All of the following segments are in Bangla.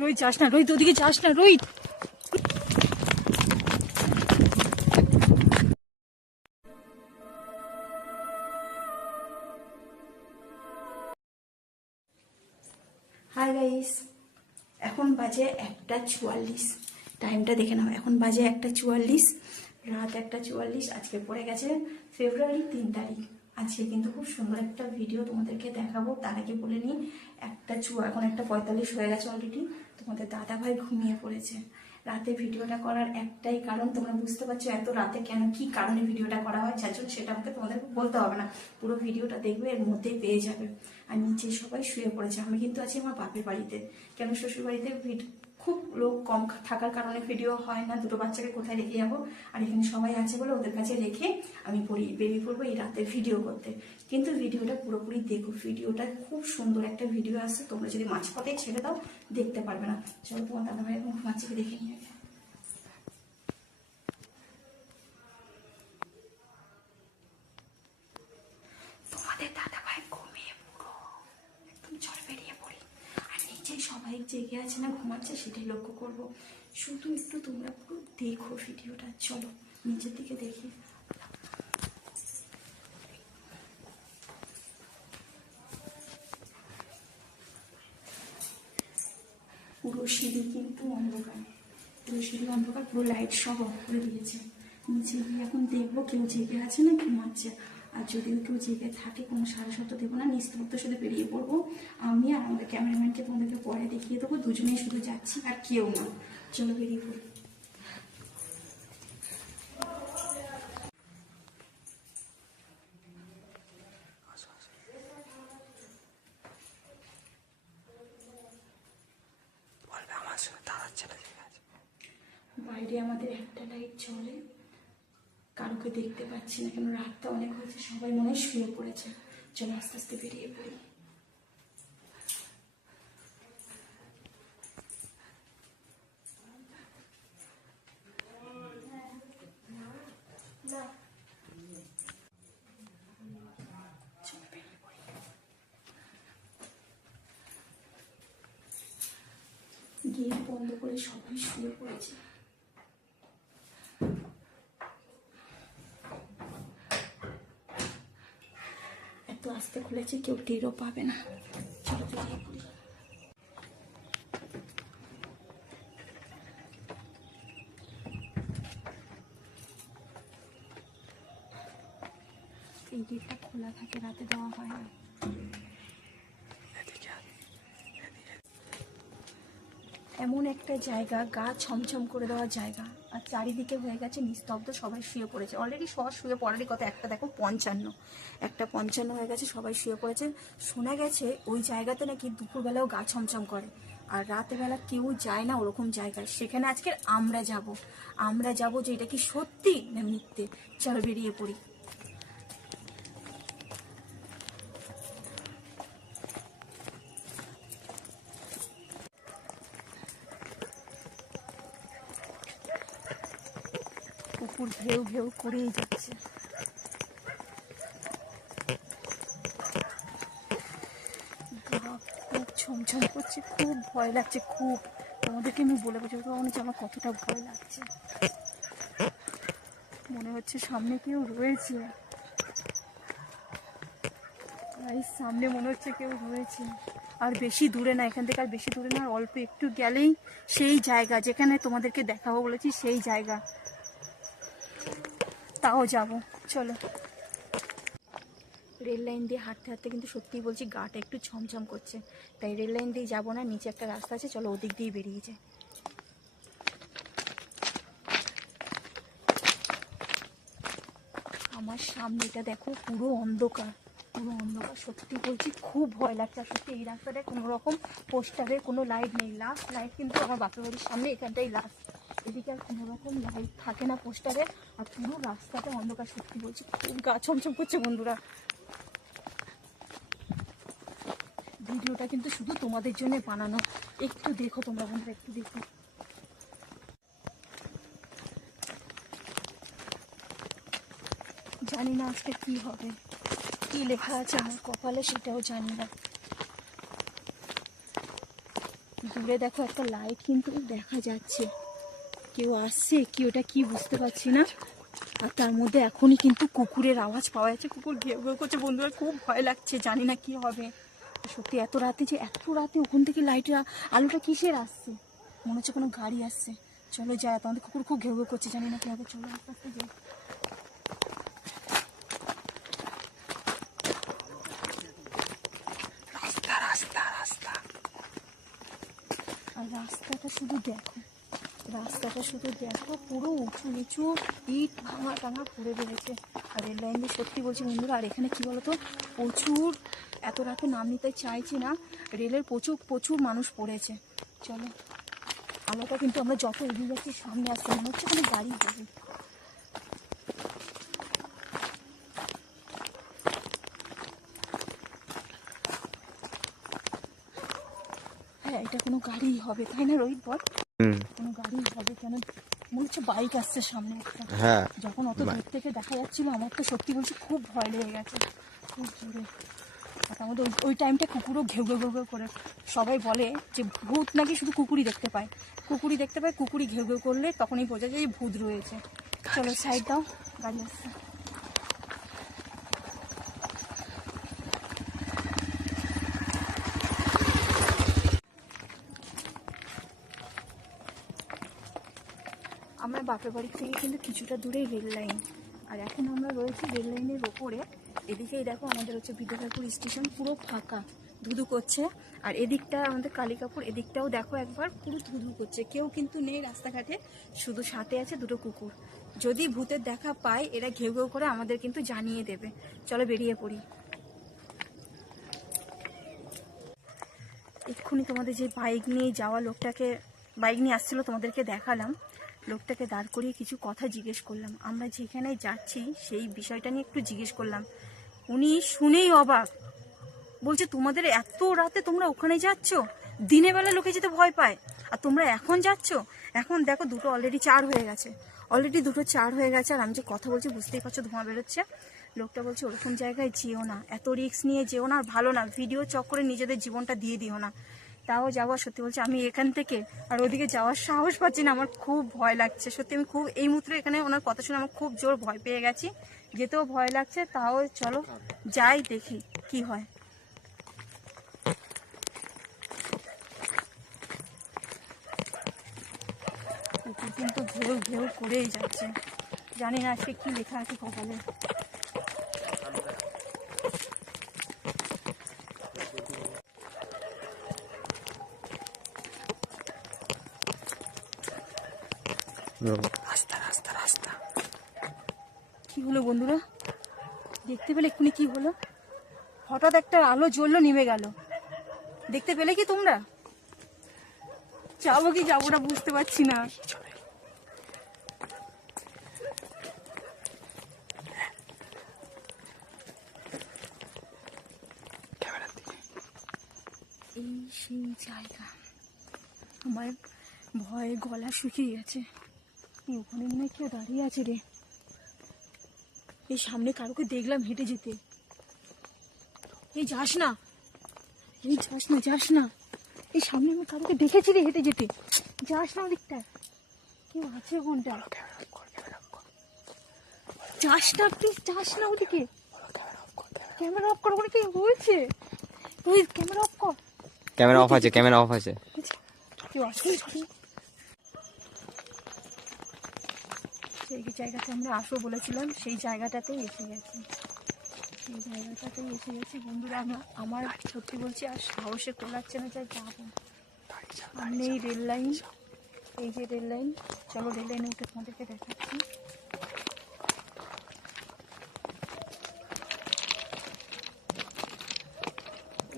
রোহিত যাস না, রোহিত, ওদিকে যাস না, রোহিত। হাই গাইস এখন বাজে একটা চুয়াল্লিশ। টাইমটা দেখে নাও, এখন বাজে একটা চুয়াল্লিশ, রাত একটা চুয়াল্লিশ, আজকে পড়ে গেছে ফেব্রুয়ারি তিন তারিখ। আজকে কিন্তু খুব সুন্দর একটা ভিডিও তোমাদেরকে দেখাবো। তার আগে বলে নিই, একটা চুয়া এখন একটা পঁয়তাল্লিশ হয়ে গেছে অলরেডি তোমাদের দাদা ভাই ঘুমিয়ে পড়েছে। রাতে ভিডিওটা করার একটাই কারণ, তোমরা বুঝতে পারছ এত রাতে কেন কি কারণে ভিডিওটা করা হয়, যার জন্য সেটা আমাকে তোমাদের বলতে হবে না। পুরো ভিডিওটা দেখবে, এর মধ্যেই পেয়ে যাবে। আর নিচে সবাই শুয়ে পড়েছে। আমি কিন্তু আছি আমার বাপের বাড়িতে। কেন শ্বশুর বাড়িতে খুব লোক কম থাকার কারণে ভিডিও হয় না। দুটো বাচ্চাকে কোথায় রেখে যাব? আর এখানে সবাই আছে বলে ওদের কাছে রেখে আমি বেরিয়ে পড়ব এই রাতে ভিডিও করতে। কিন্তু ভিডিওটা পুরোপুরি দেখো ভিডিওটা খুব সুন্দর একটা ভিডিও আসছে তোমরা যদি মাঝপথে ছেড়ে দাও, দেখতে পারবে না। চলো তোমার দাদা ভাই এবং মাছিকে দেখে নিয়ে আগে। তোমাদের দাদা ভাই ঘুমিয়ে পুরো একদম চল বেরিয়ে পড়ি আর নিচে সবাই জেগে আছে না ঘুমাচ্ছে সেটাই লক্ষ্য করব। শুধু একটু তোমরা পুরো দেখো ভিডিওটা, চলো নিচের দিকে দেখি। পুরো সিঁড়ি কিন্তু অন্ধকার। পুরো সিঁড়ি অন্ধকার, পুরো লাইট সব অফ করে দিয়েছে। নিচে গিয়ে এখন দেখব কেউ জেগে আছে না ঘুমাচ্ছে। আর যদিও কেউ জেগে থাকে, কোনো সারা শব্দ দেবো না, নিস্তব্ধ শুধু বেরিয়ে পড়ব। আমি আর আমাদের ক্যামেরাম্যানকে তোমাদেরকে পরে দেখিয়ে দেবো। দুজনেই শুধু যাচ্ছি আর কেউ না। চলো বেরিয়ে পড়ি বলবে আমার সঙ্গে দাদার ছেলে ঠিক আছে বাইরে আমাদের একটা লাইট চলে কারোকে দেখতে পাচ্ছি না কেন রাতটা অনেক হয়েছে, সবাই মনে হয় শুয়ে পড়েছে চলো আস্তে আস্তে বেরিয়ে পড়ি। গেট বন্ধ করে সবাই শুয়ে পড়েছে আস্তে খুলেছে কেউ টেরও পাবে না। চলো এই গেটটা খোলা থাকে রাতে দেওয়া হয় না। এমন একটা জায়গা গা ছমছম করে দেওয়া জায়গা। আর চারিদিকে হয়ে গেছে নিস্তব্ধ, সবাই শুয়ে পড়েছে। অলরেডি সবার শুয়ে পড়ারই কথা, একটা দেখো, পঞ্চান্ন। একটা পঞ্চান্ন হয়ে গেছে, সবাই শুয়ে পড়েছে। শোনা গেছে, ওই জায়গাতে নাকি দুপুরবেলাও গা ছমছম করে। আর রাতেবেলা কেউ যায় না ওরকম জায়গায়। সেখানে আজকে আমরা যাব। আমরা যাব যে এটা কি সত্যি না মিথ্যে? চলো বেরিয়ে পড়ি। পুকুর ঘেউ ঘেউ করেই যাচ্ছে। ছমছম করছে, খুব ভয় লাগছে, খুব। তোমাদেরকে আমি বলে বোঝাতে পারব না যে আমার কতটা ভয় লাগছে। মনে হচ্ছে সামনে কেউ রয়েছে। সামনে মনে হচ্ছে কেউ রয়েছে। আর বেশি দূরে না, এখান থেকে আর বেশি দূরে না অল্প একটু গেলেই সেই জায়গা, যেখানে তোমাদেরকে দেখাবো বলেছি সেই জায়গা। তাও যাব, চলো। রেল লাইন দিয়ে হাঁটতে হাঁটতে কিন্তু সত্যিই বলছি গাটা একটু ছমছম করছে। তাই রেল লাইন দিয়ে যাব না, নিচে একটা রাস্তা আছে, চলো ওদিক দিয়ে বেরিয়ে যায় আমার সামনেটা দেখো, পুরো অন্ধকার পুরো অন্ধকার। সত্যি বলছি, খুব ভয় লাগছে। আর সত্যি এই রাস্তাটায় কোনো রকম পোস্টারে কোনো লাইট নেই। লাস্ট লাইট কিন্তু আমার বাপের বাড়ির সামনে, এখানটাই লাস্ট এদিকে আর কোনো রকম লাইট থাকে না পোস্টারে, আর পুরো রাস্তাটা অন্ধকার সত্যি বলছি, খুব গা ছমছম করছে বন্ধুরা। ভিডিওটা কিন্তু শুধু তোমাদের জন্য বানানো। একটু দেখো তোমরা বন্ধুরা, একটু দেখো। জানি না আজকে কি হবে, কি লেখা আছে আমার কপালে সেটাও জানি না। দূরে দেখো একটা লাইট কিন্তু দেখা যাচ্ছে। কেউ আসছে কি ওটা কি বুঝতে পারছি না। আর তার মধ্যে এখনই কিন্তু কুকুরের আওয়াজ পাওয়া যাচ্ছে। কুকুর ঘেউ ঘেউ করছে, বন্ধুরা, খুব ভয় লাগছে, জানি না কি হবে। সত্যি, এত রাতে যে, এত রাতে ওখান থেকে লাইটের আলোটা কিসের আসছে? মনে হচ্ছে কোনো গাড়ি আসছে। চলো যাই তোমাদের কুকুর খুব ঘেউ ঘেউ করছে, জানি না কি হবে, চলো আস্তে আস্তে যাই। রাস্তা রাস্তা রাস্তা। আর রাস্তাটা শুধু দেখো। রাস্তাটা শুধু দেখো, পুরো উঁচু নিচু ইট ভাঙা টাঙা পড়ে রয়েছে আর রেল লাইন দিয়ে সত্যি বলছি বন্ধুরা, আর এখানে কী বলতো, প্রচুর, এত রাতে নাম নিতে চাইছি না, রেলের প্রচুর প্রচুর মানুষ পড়েছে। চলো, আলোটা কিন্তু আমরা যত এগিয়ে যাচ্ছি, সামনে আসছে, মনে হচ্ছে কোনো গাড়ি হবে হ্যাঁ এটা কোনো গাড়ি হবে, তাই না রোহিত বল? কোনো গাড়ি হবে কেন? মনে হচ্ছে বাইক আসছে সামনে একটা। হ্যাঁ যখন অত দূর থেকে দেখা যাচ্ছিল আমার তো সত্যি বলছি খুব ভয় লেগে গেছে। খুব জোরে। মধ্যে ওই- টাইমটা কুকুরও ঘেউ ঘেউ ঘেউ ঘেউ করে। সবাই বলে যে ভূত নাকি শুধু কুকুরই দেখতে পায়। কুকুরই দেখতে পায় কুকুরই ঘেউ ঘেউ করলে তখনই বোঝা যায় যে ভূত রয়েছে। চলো সাইড দাও। গাড়ি আসছে। আমরা বাপের বাড়ি থেকে কিন্তু কিছুটা দূরেই রেল লাইন। আর এখন আমরা রয়েছি রেল লাইনের ওপরে। এদিকেই দেখো আমাদের হচ্ছে বিদ্যাধরপুর স্টেশন পুরো ফাঁকা, ধুধু করছে। আর এদিকটা আমাদের কালিকাপুর, এদিকটাও দেখো একবার পুরো ধুধু করছে। কেউ কিন্তু নেই রাস্তাঘাটে, শুধু সাথে আছে দুটো কুকুর। যদি ভূতের দেখা পায়, এরা ঘেউ ঘেউ করে আমাদের কিন্তু জানিয়ে দেবে। চলো বেরিয়ে পড়ি। এক্ষুনি তোমাদের যে বাইক নিয়ে যাওয়া লোকটাকে বাইক নিয়ে আসছিল তোমাদেরকে দেখালাম। লোকটাকে দাঁড় করিয়ে কিছু কথা জিজ্ঞেস করলাম। আমরা যেখানে যাচ্ছি, সেই বিষয়টা নিয়ে একটু জিজ্ঞেস করলাম। উনি শুনেই অবাক। বলছে, তোমাদের এত রাতে তোমরা ওখানে যাচ্ছ? দিনের বেলা লোকে যেতে ভয় পায়। আর তোমরা এখন যাচ্ছ? এখন দেখো দুটো অলরেডি চার হয়ে গেছে। অলরেডি দুটো চার হয়ে গেছে, আর আমি যে কথা বলছি বুঝতেই পারছ, ধোঁয়া বেরোচ্ছে। লোকটা বলছে, ওরকম জায়গায় যেও না। এত রিস্ক নিয়ে যেও না, আর ভালো না। ভিডিও চক্করে নিজেদের জীবনটা দিয়ে দিও না। তাও যাওয়া সত্যি বলছি, আমি এখান থেকে আর ওদিকে যাওয়ার সাহস পাচ্ছি না, আমার খুব ভয় লাগছে। সত্যি আমি খুব, এই মুহূর্তে এখানে ওনার কথা শুনে আমার খুব জোর ভয় পেয়ে গেছি। যেতেও ভয় লাগছে, তাও চলো যাই দেখি কি হয়। কিন্তু ঘেউ ঘেউ করেই যাচ্ছে। জানি না আজকে কি লেখা আছে কপালে। রাস্তা রাস্তা রাস্তা। কি হলো বন্ধুরা? দেখতে পেলে এক্ষুনি কি হলো? হঠাৎ একটা আলো জ্বললো নেমে গেল। দেখতে পেলে কি তোমরা? যাব কি যাব না বুঝতে পারছি না। এই সেই জায়গা। আমার ভয়ে গলা শুকিয়ে গেছে। ওখানে মনে হয় কেউ দাঁড়িয়ে আছে রে। এই সামনে কারোকে দেখলাম হেঁটে যেতে। এই যাস না। এই যাস না যাস না। এই সামনে আমি কারোকে দেখেছি রে হেঁটে যেতে। যাস না ওদিকটা। কেউ আছে কোনটা যাস না প্লিজ যাস না ওদিকে। ক্যামেরা অফ কর ওখানে কি হয়েছে? তুই ক্যামেরা অফ কর। ক্যামেরা অফ আছে ক্যামেরা অফ আছে। কেউ আসবে? সেই জায়গাতে আমরা আসব বলেছিলাম সেই জায়গাটাতেই এসে গেছি। সেই জায়গাটাতেই এসে গেছি। বন্ধুরা আমরা আমার সত্যি বলছি আর সাহসে কোলাচ্ছে না যে যাব। সামনে এই রেল লাইন এই যে রেল লাইন চলো রেল লাইনে উঠে তোমাদেরকে দেখাচ্ছি।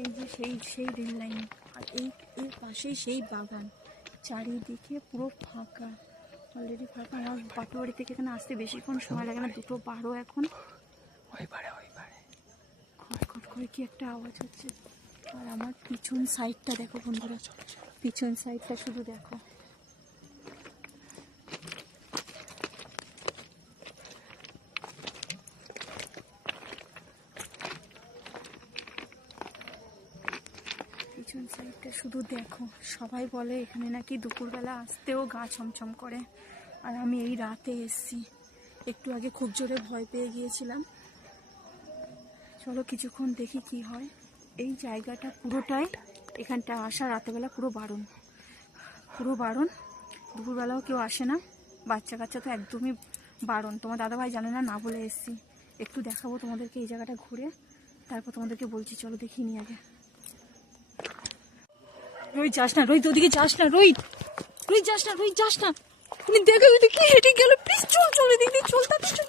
এই যে সেই সেই রেল লাইন আর এই এর পাশেই সেই বাগান। চারিদিকে পুরো ফাঁকা। অলরেডি ফাঁকা আমার বাড়ি থেকে এখানে আসতে বেশিক্ষণ সময় লাগে না দুটো বারো এখন। ওই পারে ওই পারে। খটখট করে কি একটা আওয়াজ হচ্ছে। আর আমার পিছন সাইডটা দেখো বন্ধুরা পিছন সাইডটা শুধু দেখো পিছন সাইডটা শুধু দেখো, সবাই বলে এখানে নাকি দুপুরবেলা আসতেও গা ছমছম করে। আর আমি এই রাতে এসছি। একটু আগে খুব জোরে ভয় পেয়ে গিয়েছিলাম। চলো কিছুক্ষণ দেখি কি হয়। এই জায়গাটা পুরোটাই এখানটা আসা রাতেবেলা পুরো বারণ। পুরো বারণ। দুপুরবেলাও কেউ আসে না। বাচ্চা কাচ্চা তো একদমই বারণ। তোমার দাদাভাই জানে না না বলে এসছি। একটু দেখাবো তোমাদেরকে এই জায়গাটা ঘুরে। তারপর তোমাদেরকে বলছি, চলো দেখিনি আগে। রোহিত, যাস না, রোহিত, ওদিকে যাস না, রোহিত। রোহিত, যাস না, রোহিত, যাস না। তুমি দেখো ওদিকে কি হেঁটে গেল। প্লিজ চল চল এদিক দিয়ে, চল তাড়াতাড়ি, চল।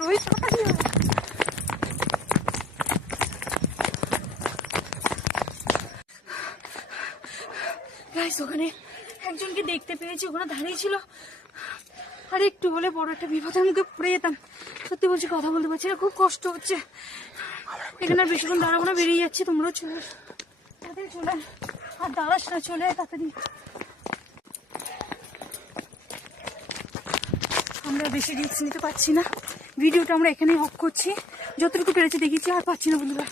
রোহিত গাইস ওখানে একজনকে দেখতে পেয়েছি, ওখানে দাঁড়িয়ে ছিল। আর একটু হলে বড় একটা বিপদের মুখে পড়ে যেতাম। সত্যি বলছি, কথা বলতে পারছি না, খুব কষ্ট হচ্ছে। এখানে আর বেশিক্ষণ দাঁড়াবো না, বেরিয়ে যাচ্ছি, তোমরাও চলে। তাড়াতাড়ি চলে। আর দাঁড়াস না, চলে তাড়াতাড়ি। আমরা বেশি রিস্ক নিতে পারছি না। ভিডিওটা আমরা এখানেই অফ করছি। যতটুকু পেরেছি দেখেছি আর পাচ্ছি না বন্ধুরা।